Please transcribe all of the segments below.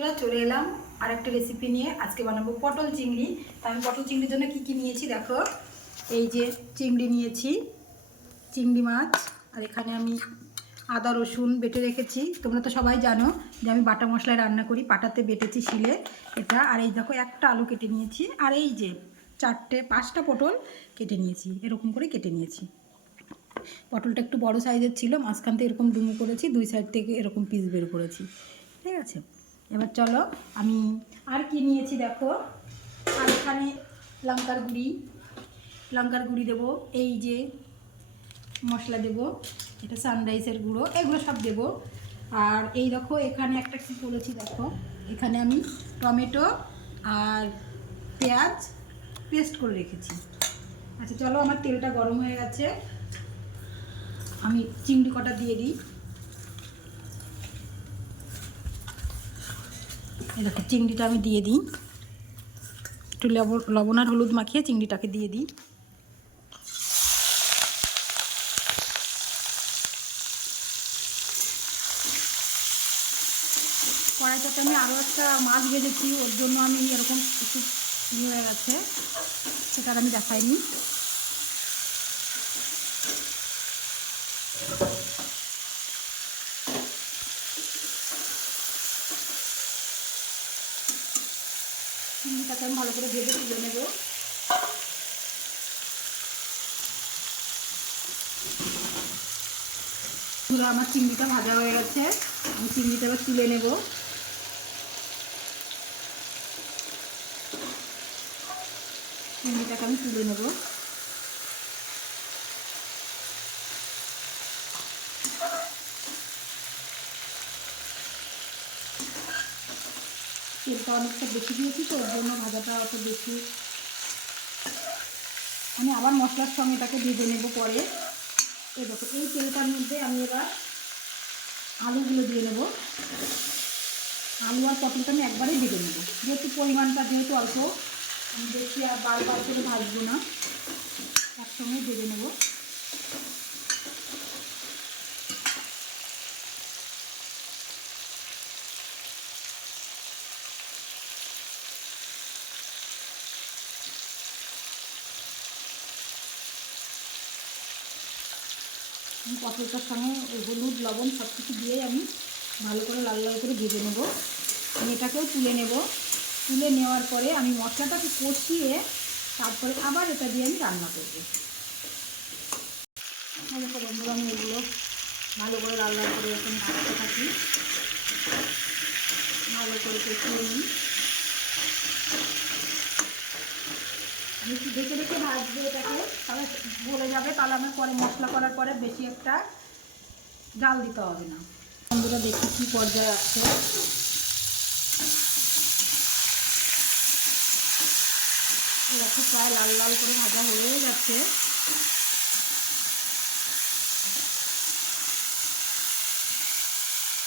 বন্ধুরা, চলে এলাম আর একটা রেসিপি নিয়ে। আজকে বানাবো পটল চিংড়ি। তা আমি পটল চিংড়ির জন্য কি কি নিয়েছি দেখো? এই যে চিংড়ি নিয়েছি, চিংড়ি মাছ, আর এখানে আমি আদা, রসুন বেটে রেখেছি। তোমরা তো সবাই জানো যে আমি বাটা মশলায় রান্না করি, পাটাতে বেটেছি শিলে এটা। আর এই দেখো, একটা আলু কেটে নিয়েছি। আর এই যে চারটে, পাঁচটা পটল কেটে নিয়েছি, এরকম করে কেটে নিয়েছি। পটলটা একটু বড় সাইজের ছিল, মাঝখান থেকে এরকম ডুমো করেছি, দুই সাইড থেকে এরকম পিস বের করেছি। ঠিক আছে? এবার চলো আমি আর কি নিয়েছি দেখো? আর এখানে লঙ্কার গুঁড়ি। লঙ্কার গুঁড়ি দেবো, এই যে মশলা দেবো, এটা সানরাইসের গুঁড়ো, এগুলো সব দেবো। আর এই দেখো, এখানে একটা কী করেছি দেখো? এখানে আমি টমেটো আর পেঁয়াজ পেস্ট করে রেখেছি। আচ্ছা চলো, আমার তেলটা গরম হয়ে গেছে। আমি চিংড়ি কটা দিয়ে দিই। দেখো চিংড়িটা আমি দিয়ে দিই। একটু লবণ লবণ আর হলুদ মাখিয়ে চিংড়িটাকে দিয়ে দিই। কড়াইটাতে আমি আরও একটা মাছ ভেজেছি, ওর জন্য আমি এরকম একটু ইয়ে হয়ে গেছে, সেটা আমি দেখাইনি। চিংড়িটাকে আমি ভালো করে ভেজে তুলে নেব। আমার চিংড়িটা ভাজা হয়ে গেছে। আমি চিংড়িটা তুলে নেব। চিংড়িটাকে আমি তুলে নেব। তেলটা অনেকটা বেশি দিয়েছি, তো ওর জন্য ভাজাটা অত বেশি আমি আবার মশলার সঙ্গে এটাকে ভেজে নেব পরে। এই দেখো, এই তেলটার মধ্যে আমি এবার আলুগুলো দিয়ে নেব। আলু আর পটলটা আমি একবারেই ভেজে নেব। যেহেতু পরিমাণটা যেহেতু অল্প, আমি বেশি আর বারবার করে ভাজবো না। একসঙ্গে ভেজে নেব। পটলটার সঙ্গে হলুদ, লবণ সব কিছু দিয়ে আমি ভালো করে লাল লাল করে ভেজে নেব। আমি এটাকেও তুলে নেব। তুলে নেওয়ার পরে আমি মশলাটাকে কষিয়ে তারপরে আবার এটা দিয়ে আমি রান্না করব। বন্ধুরা, আমি এগুলো ভালো করে লাল লাল করে এরকম ভাজতে থাকি। ভালো করে কষিয়ে নিই। একটু দেখে দেখে ভাজবো এটাকে, তাহলে বলে যাবে, তাহলে আমার পরে মশলা করার পরে বেশি একটা জাল দিতে হবে না। বন্ধুরা, দেখি কী পর্যায়ে আছে দেখো, প্রায় লাল লাল করে ভাজা হয়ে গেছে।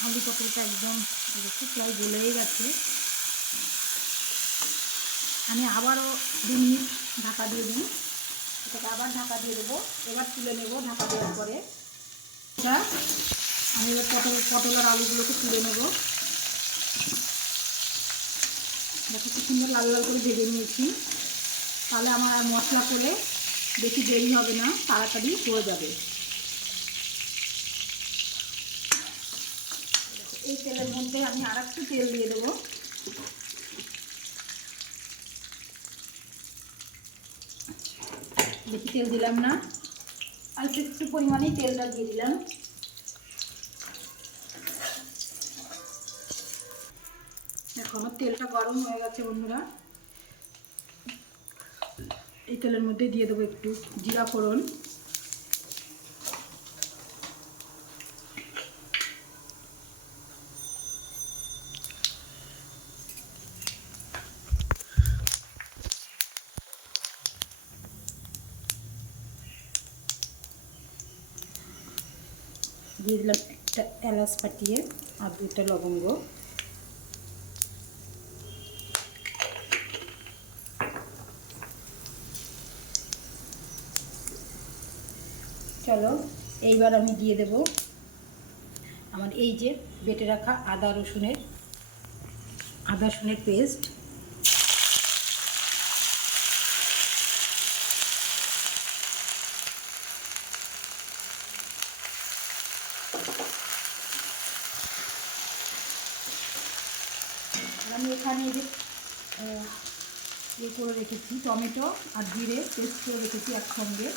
আলু পটলটা একদম, দেখো, প্রায় গলেই গেছে। আমি আবারও দু মিনিট ঢাকা দিয়ে দিই। এটাকে আবার ঢাকা দিয়ে দেবো। এবার তুলে নেব ঢাকা দেওয়ার পরে। এটা আমি এবার পটল পটল আর আলুগুলোকে তুলে নেব। দেখো কি সুন্দর লাল লাল করে ভেজে নিয়েছি। তাহলে আমার আর মশলা করে বেশি দেরি হবে না, তাড়াতাড়ি হয়ে যাবে। এই তেলের মধ্যে আমি আর একটু তেল দিয়ে দেবো। বেশি তেল দিলাম না। অল্প একটু পরিমাণেই তেলটা দিয়ে দিলাম। আমার তেলটা গরম হয়ে গেছে বন্ধুরা। এই তেলের মধ্যে দিয়ে দেবো একটু জিরা ফোড়ন দিয়ে দিলাম একটা এলাচ ফাটিয়ে আর দুটা লবঙ্গ। চলো, এইবার আমি দিয়ে দেব আমার এই যে বেটে রাখা আদা রসুনের আদা রসুনের পেস্ট আমি এখানে যে ইয়ে করে রেখেছি টমেটো আর জিরে পেস্ট করে রেখেছি একসঙ্গে।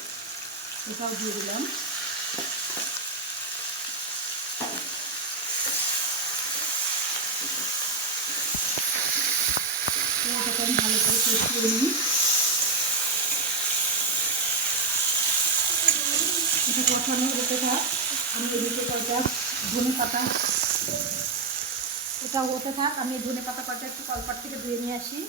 এটাও দিয়ে দিলাম। তো আমি ভালো করে পেস্ট করে নিই। এটা কষানো হতে থাক। আমি এদিকে কয়টা ধনে পাতা এটা হতে থাক, আমি ধনে পাতা কয়টা একটু কলপাট থেকে ধুয়ে নিয়ে আসি।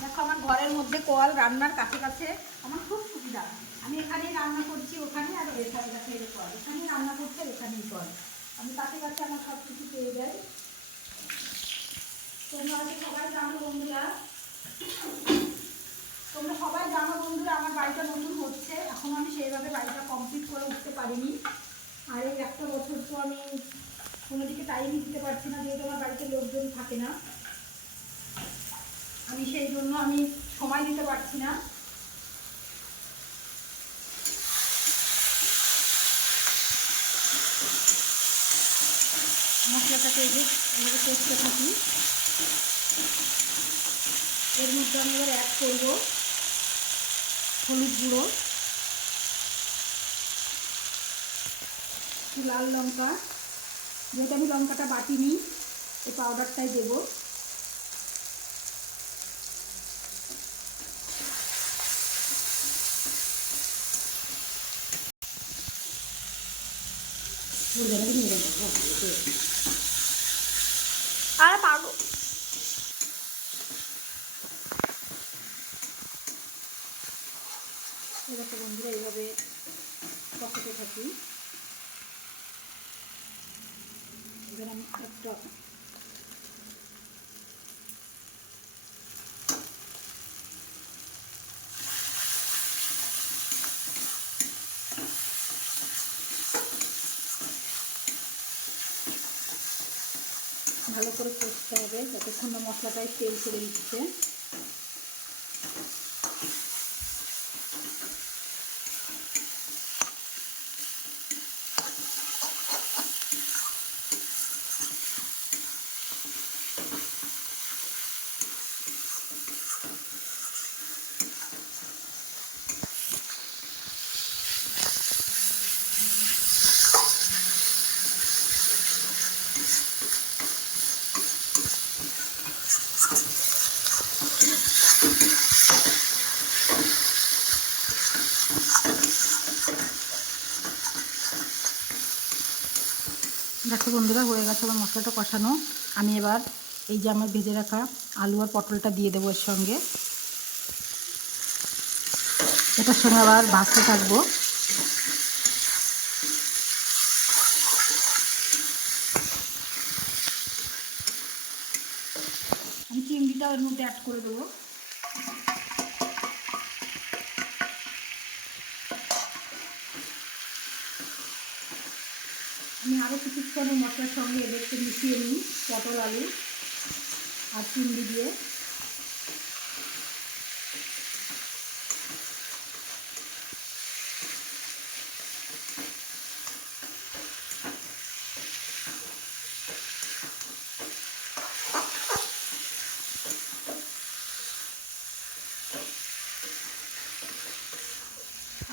দেখো, আমার ঘরের মধ্যে কল, রান্নার কাছে কাছে আমার খুব সুবিধা। আমি এখানেই রান্না করছি, ওখানে আর এখানে কাছে কল। এখানেই রান্না করছি আর এখানেই কল। আমি কাছে কাছে আমার সব কিছু পেয়ে যাই তোমরা সবাই জানো বন্ধুরা আমার বাড়িটা নতুন হচ্ছে, এখন আমি সেইভাবে বাড়িটা কমপ্লিট করে উঠতে পারিনি। আর এই একটা বছর তো আমি কোনো দিকে টাইমই দিতে পারছি না, যেহেতু আমার বাড়িতে লোকজন থাকে না। আমি সেই জন্য আমি সময় দিতে পারছি না। মশলাটাকে এভাবে করতে থাকি এর মধ্যে আমি এবার অ্যাড করব। হলুদ গুঁড়ো লাল লঙ্কা। যেহেতু আমি লঙ্কাটা বাটিনি এই পাউডারটাই দেবো। আরে পাগো এবার তো বন্ধুরা এইভাবে পকেটে থাকি। এবার আমি একটা ভালো করে কষতে হবে। যতক্ষণ না মশলাটায় তেল ছেড়ে দেখো বন্ধুরা, হয়ে গেছে আমার মশলাটা কষানো। আমি এবার এই যে আমার ভেজে রাখা আলু আর পটলটা দিয়ে দেবো এর সঙ্গে। এটার সঙ্গে আবার ভাজতে থাকব। আমি চিংড়িটাও এর মধ্যে অ্যাড করে দেবো। আমি আরও কিছুক্ষণ মশলার সঙ্গে এদেরকে মিশিয়ে নিই, পটল আলু আর চিংড়ি দিয়ে।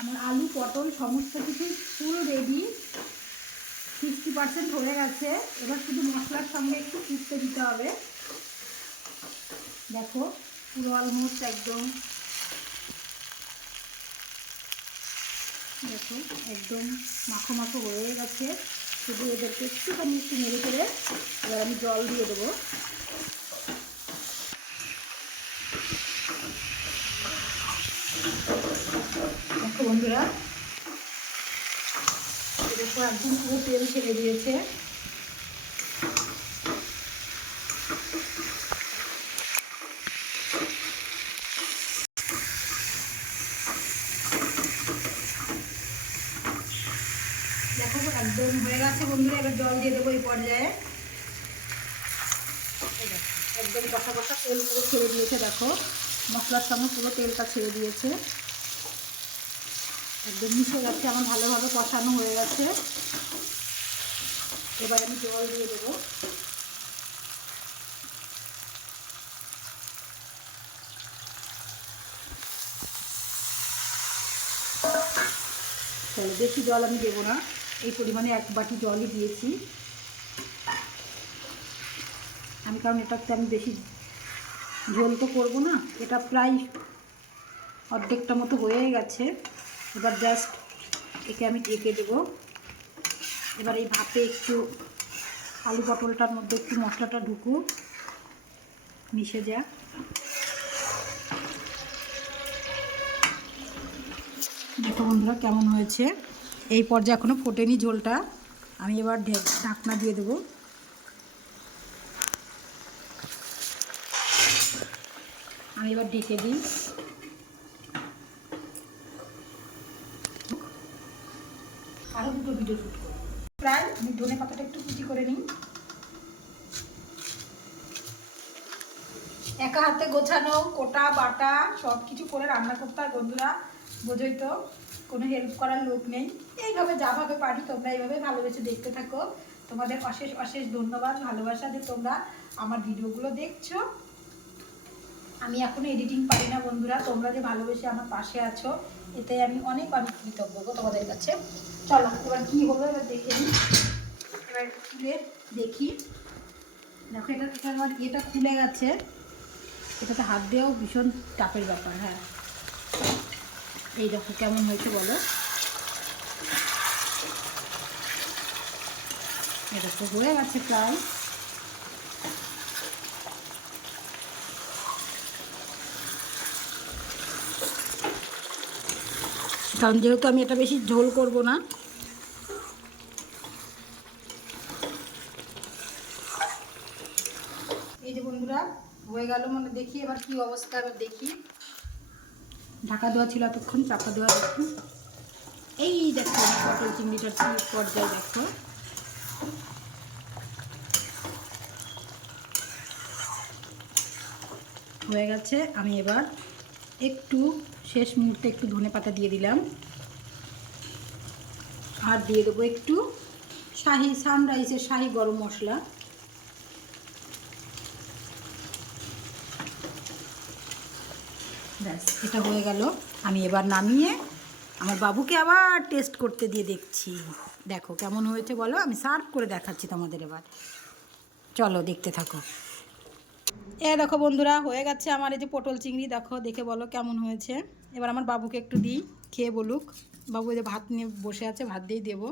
আমার আলু, পটল, সমস্ত কিছু ফুল রেডি সিক্সটি পার্সেন্ট হয়ে গেছে। এবার শুধু মশলার সঙ্গে একটু ফুটতে দিতে হবে। দেখো, পুরো অলমোস্ট একদম। দেখো, একদম মাখো মাখো হয়ে গেছে। শুধু এদেরকে একটুখানি একটু নেড়ে করে এবার আমি জল দিয়ে দেবো। দেখো বন্ধুরা দেখো একদম পুরো তেল ছেড়ে দিয়েছে। দেখো একদম হয়ে গেছে বন্ধুরা, এবার জল দিয়ে দেবো এই পর্যায়ে। একদম কষা কষা তেল পুরো ছেড়ে দিয়েছে, দেখো। মশলার সঙ্গে পুরো তেলটা ছেড়ে দিয়েছে। মিশে গেছে, আমার ভালোভাবে কষানো হয়ে গেছে। এবার আমি জল দিয়ে দেবো। বেশি জল আমি দেবো না, এই পরিমাণে এক বাটি জলই দিয়েছি। আমি কারণ এটাতে আমি বেশি ঝোল তো করব না, এটা প্রায় অর্ধেকটা মতো হয়ে গেছে। এবার জাস্ট একে আমি ঢেকে দেবো। এবার এই ভাপে একটু আলু পটলটার মধ্যে একটু মশলাটা ঢুকুক, মিশে যাক। দেখো বন্ধুরা কেমন হয়েছে? এই পর্যায়ে এখনও ফোটেনি ঝোলটা। আমি এবার ঢাকনা দিয়ে দেবো। আমি এবার ঢেকে দিই আরও দুটো ভিডিও শ্যুট করব প্রায় আমি ধনে পাতাটা একটু কুচি করে নিই। একা হাতে গোছানো, কোটা, বাটা সব কিছু করে রান্না করতে হয় বন্ধুরা, বোঝোই তো, কোনো হেল্প করার লোক নেই। এইভাবে যাভাবে পারি, তোমরা এইভাবে ভালোবেসে দেখতে থাকো। তোমাদের অশেষ অশেষ ধন্যবাদ, ভালোবাসা যে তোমরা আমার ভিডিওগুলো দেখছ। আমি এখনও এডিটিং পারি না বন্ধুরা, তোমরা যে ভালোবেসে আমার পাশে আছো এতে আমি অনেক অনেক কৃতজ্ঞ তোমাদের কাছে। চলো, এবার কী হলো এবার দেখে নিই। এবার খুলে দেখি। দেখো, এটা এটা আমার এটা খুলে গেছে। এটাতে হাত দেওয়াও ভীষণ চাপের ব্যাপার হ্যাঁ। এই দেখো, কেমন হয়েছে বলো? এটা তো হয়ে গেছে প্রায়। কারণ যেহেতু আমি এটা বেশি ঝোল করব না। এই যে বন্ধুরা, হয়ে গেল মানে দেখি এবার কি অবস্থা এবার দেখি। ঢাকা দেওয়া ছিল এতক্ষণ, চাপা দেওয়া দেখি এই দেখো, পটল চিংড়িটার কি পর্যায়ে দেখো। হয়ে গেছে, আমি এবার একটু শেষ মুহূর্তে একটু ধনে পাতা দিয়ে দিলাম। আর দিয়ে দেবো একটু শাহি সানরাইসের শাহি গরম মশলা। ব্যাস, এটা হয়ে গেল। আমি এবার নামিয়ে আমার বাবুকে আবার টেস্ট করতে দিয়ে দেখছি। দেখো কেমন হয়েছে বলো, আমি সার্ভ করে দেখাচ্ছি তোমাদের এবার। চলো, দেখতে থাকো। এ দেখো বন্ধুরা, হয়ে গেছে আমার এই যে পটল চিংড়ি, দেখো, দেখে বলো কেমন হয়েছে। এবার আমার বাবুকে একটু দিই, খেয়ে বলুক। বাবু যে ভাত নিয়ে বসে আছে, ভাত দিয়েই দেবো।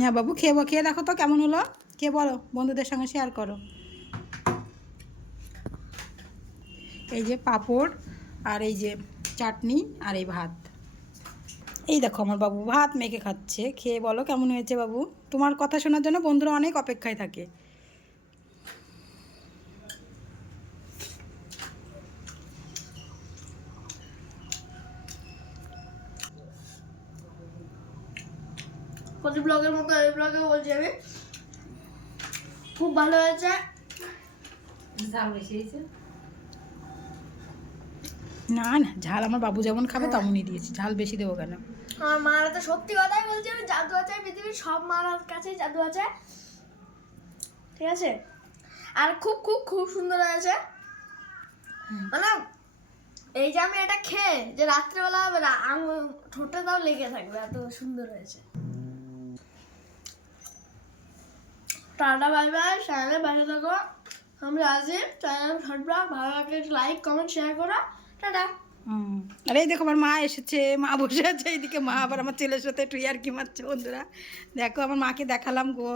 হ্যাঁ বাবু, খেয়ে খেয়ে দেখো তো কেমন হলো। খেয়ে বলো, বন্ধুদের সঙ্গে শেয়ার করো। এই যে পাঁপড় আর এই যে চাটনি আর এই ভাত। এই দেখো আমার বাবু ভাত মেখে খাচ্ছে। খেয়ে বলো কেমন হয়েছে বাবু? তোমার কথা শোনার জন্য বন্ধুরা অনেক অপেক্ষায় থাকে। প্রতি ব্লগের মতো এই ব্লগে বলছি আমি খুব ভালো হয়েছে। না না ঝাল আমার বাবু যেমন খাবে তেমনই দিয়েছি। ঝাল বেশি দেবো কেন? আমার মারা তো সত্যি কথাই বলছে আমি জাদু আছে, পৃথিবীর সব মারার কাছেই জাদু আছে। ঠিক আছে? আর খুব খুব খুব সুন্দর হয়েছে। মানে এই যে আমি এটা খেয়ে, যে রাত্রেবেলা হবে না আঙুল ঠোঁটে তাও লেগে থাকবে, এত সুন্দর হয়েছে। টাটা, বাই বাই চ্যানেলে পাশে থাকো। আমি রাজীব চ্যানেল ভালো লাগলে লাইক কমেন্ট শেয়ার করো। টাটা। আর এই দেখো আমার মা এসেছে মা বসে আছে এইদিকে মা আবার আমার ছেলের সাথে একটু ইয়ার কি মারছে বন্ধুরা। দেখো আমার মাকে দেখালাম গো।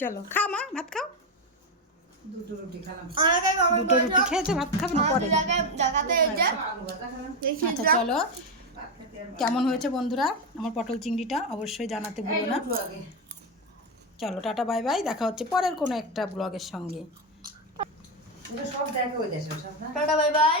চলো খা মা ভাত খাও। দুটো রুটি খেয়েছে ভাত খাবে না পরে। জায়গাতে এই যে। দেখিয়ে আচ্ছা চলো। কেমন হয়েছে বন্ধুরা? আমার পটল চিংড়িটা অবশ্যই জানাতে ভুলো না। চলো টাটা বাই বাই। দেখা হচ্ছে পরের কোনো একটা ব্লগের সঙ্গে। সব দেখে ওই দেশে টাটা বাই বাই।